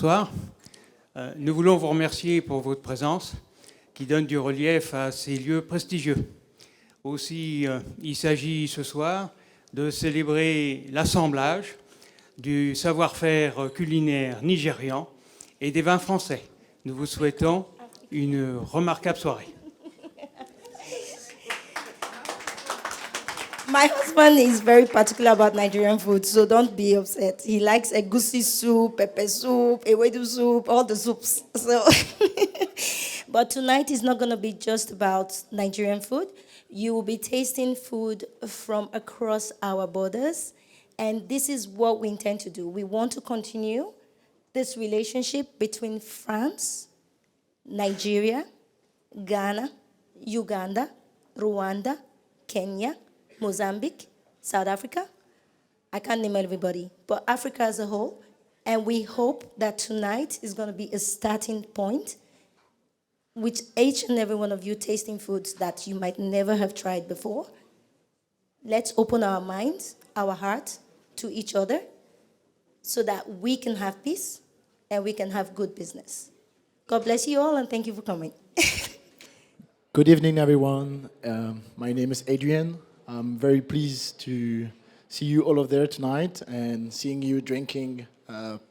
bonsoir. Nous voulons vous remercier pour votre présence qui donne du relief à ces lieux prestigieux. Aussi, il s'agit ce soir de célébrer l'assemblage du savoir-faire culinaire nigérian et des vins français. Nous vous souhaitons une remarquable soirée. My husband is very particular about Nigerian food, so don't be upset. He likes egusi soup, pepper soup, ewedu soup, all the soups. So, but tonight is not going to be just about Nigerian food. You will be tasting food from across our borders, and this is what we intend to do. We want to continue this relationship between France, Nigeria, Ghana, Uganda, Rwanda, Kenya, Mozambique, South Africa. I can't name everybody, but Africa as a whole. And we hope that tonight is going to be a starting point with each and every one of you tasting foods that you might never have tried before. Let's open our minds, our hearts to each other so that we can have peace and we can have good business. God bless you all and thank you for coming. Good evening, everyone. My name is Adrian. I'm very pleased to see you all over there tonight and seeing you drinking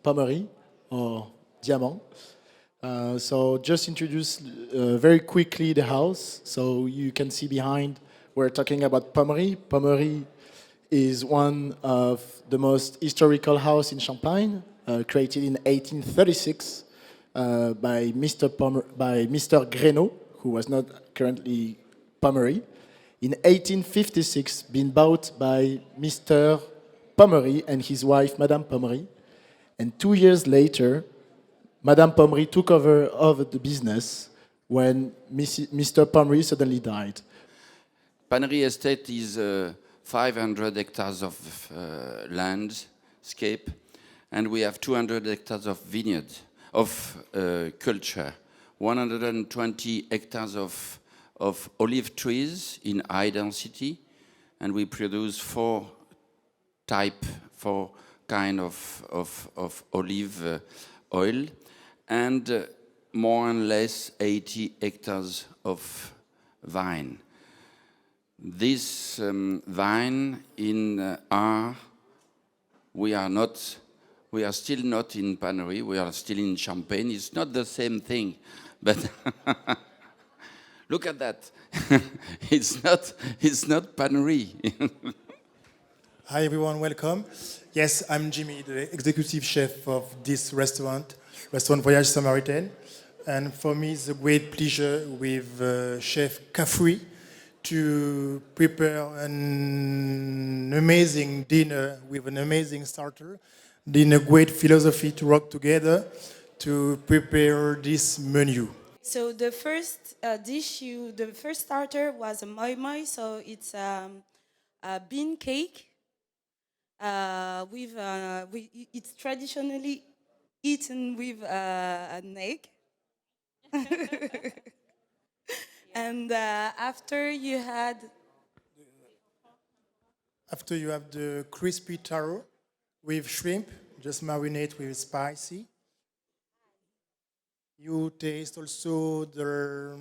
Pommery or Diamant. So just introduce very quickly the house. So you can see behind, we're talking about Pommery. Pommery is one of the most historical house in Champagne, created in 1836 by Mr. Grenault, who was not currently Pommery. In 1856, been bought by Mr. Pommery and his wife, Madame Pommery. And 2 years later, Madame Pommery took over the business when Mr. Pommery suddenly died. Panery Estate is 500 hectares of landscape, and we have 200 hectares of vineyard, of culture, 120 hectares of olive trees in high density, and we produce four kind of olive oil, and more or less 80 hectares of vine. This vine in we are still not in Panery, we are still in Champagne. It's not the same thing, but look at that. It's not Panery. Hi everyone, welcome. Yes, I'm Jimmy, the executive chef of this restaurant Voyage Samaritaine. And for me, it's a great pleasure with Chef Kafri to prepare an amazing dinner with an amazing starter, in a great philosophy to work together to prepare this menu. So the first the first starter was a moi moi. So it's a bean cake it's traditionally eaten with an egg. And after you have the crispy taro with shrimp, just marinate with spicy. You taste also the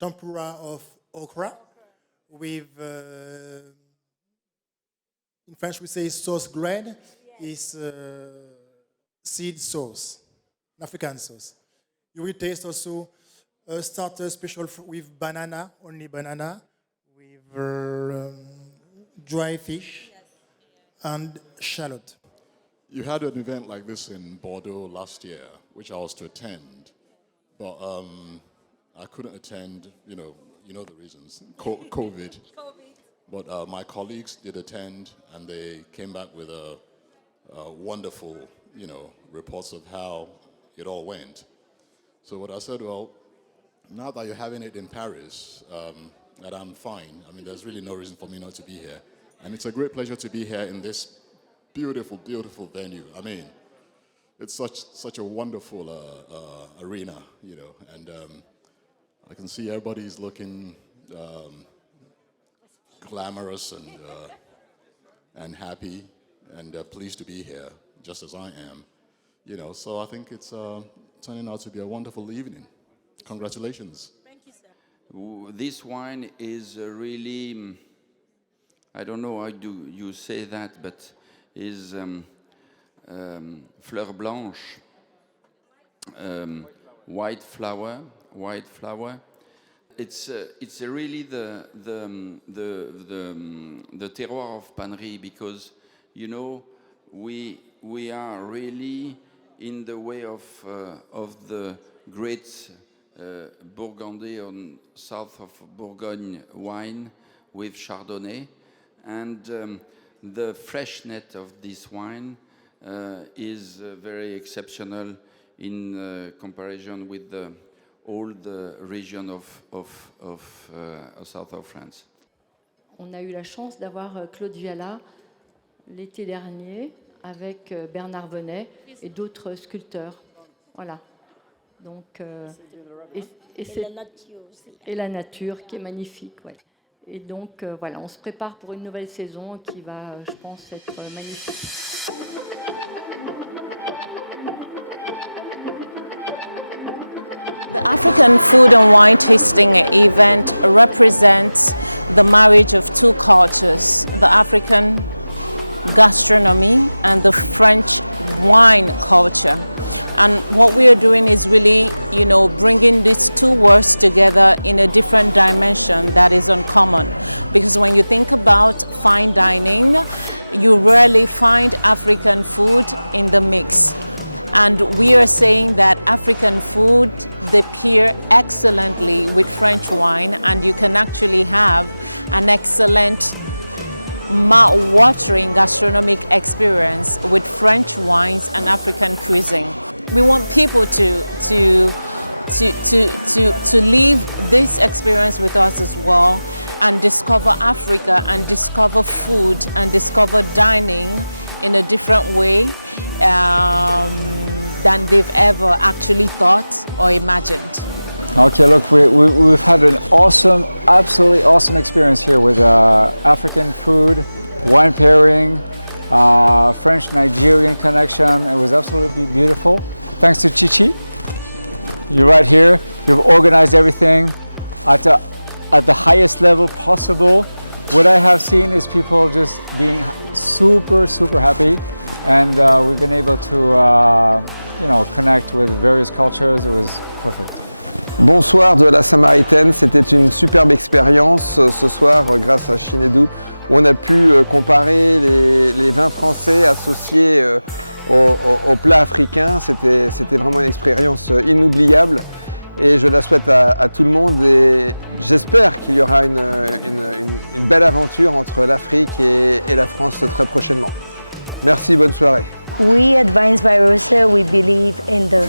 tempura of okra with, in French we say sauce graine, is seed sauce, African sauce. You will taste also a starter special with banana, only banana, with dry fish and shallot. You had an event like this in Bordeaux last year, which I was to attend, but I couldn't attend. You know the reasons, COVID. But my colleagues did attend, and they came back with a wonderful, reports of how it all went. So what I said, well, now that you're having it in Paris, that I'm fine. I mean, there's really no reason for me not to be here, and it's a great pleasure to be here in this beautiful, beautiful venue. I mean, it's such a wonderful arena, and I can see everybody's looking glamorous and happy and pleased to be here, just as I am. You know, so I think it's turning out to be a wonderful evening. Congratulations. Thank you, sir. This wine is really, I don't know how do you say that, but is fleur blanche, white flower. It's really the terroir of Panerie, because you know we are really in the way of the great Burgundy on south of Bourgogne wine with Chardonnay, and the freshness of this wine is very exceptional in comparison with the old region of south of France. On a eu la chance d'avoir Claude Viala l'été dernier avec Bernard Arnault et d'autres sculpteurs. Voilà. Donc, et la nature qui est magnifique. Ouais. Et donc, voilà, on se prépare pour une nouvelle saison qui va, je pense, être magnifique. The African Food and Wine Tasting event represents the marriage of two cultures, the African gastronomy and the French wine culture. And what we are doing is really, bringing these two worlds together in a different dimension that is uncommon. Because when you think about fine dining, you rarely find African food in the mix. And we are saying that African food, they pair excellently with French wine, and you can actually have an excellent mouth-watering gastronomic experience with French wines and African cuisine. We want people to live this experience with us as well, and discover Africa and discover food and discover dining in a different way than they've ever actually thought or imagined. Okay, look, we've had an awesome, absolutely awesome experience here with African food, wine pairing, French-Nigerian connection. It was absolutely beautiful. Thanks to Chichi. You're right here. You've organized everything at the highest level possible. What I have seen is people just being super, super happy, and we've been able to, connect with various cultures. It was perfect. Bonsoir de la Samaritaine, c'était une superbe expérience ce soir grâce à Chinedou, où on a pu comparer les vins français associés aux plats africains. C'était vraiment une expérience inoubliable et je la souhaite à tout le monde, et j'espère qu'il y aura une belle aventure entre l'Afrique et la France très prochainement. Merci, bonne soirée. We at Vines by Rosa, we believe in the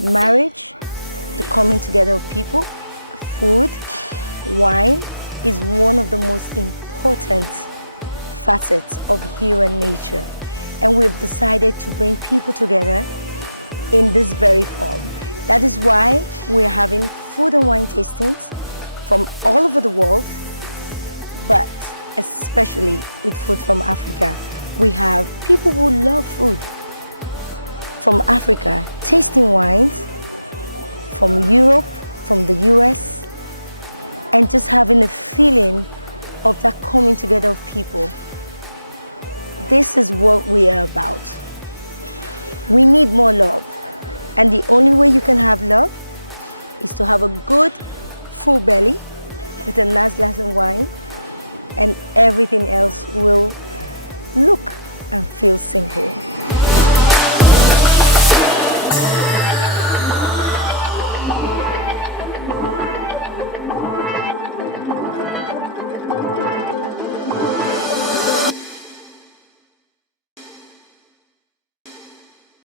marriage, the coming together of people. Food, wine is one of the most important facets of human nature. And we've decided to bring people together in this very form. That is why we're having food and wine tastings from all over the world, but especially with food from Africa. We have people who love food from Africa tasting wines from Europe, from the US, and just having a feeling of that coming together of people. This is what we are about. We need more love, and the only way you can have love is to have a good full belly with a nice glass of wine, and everything else will look and feel simple.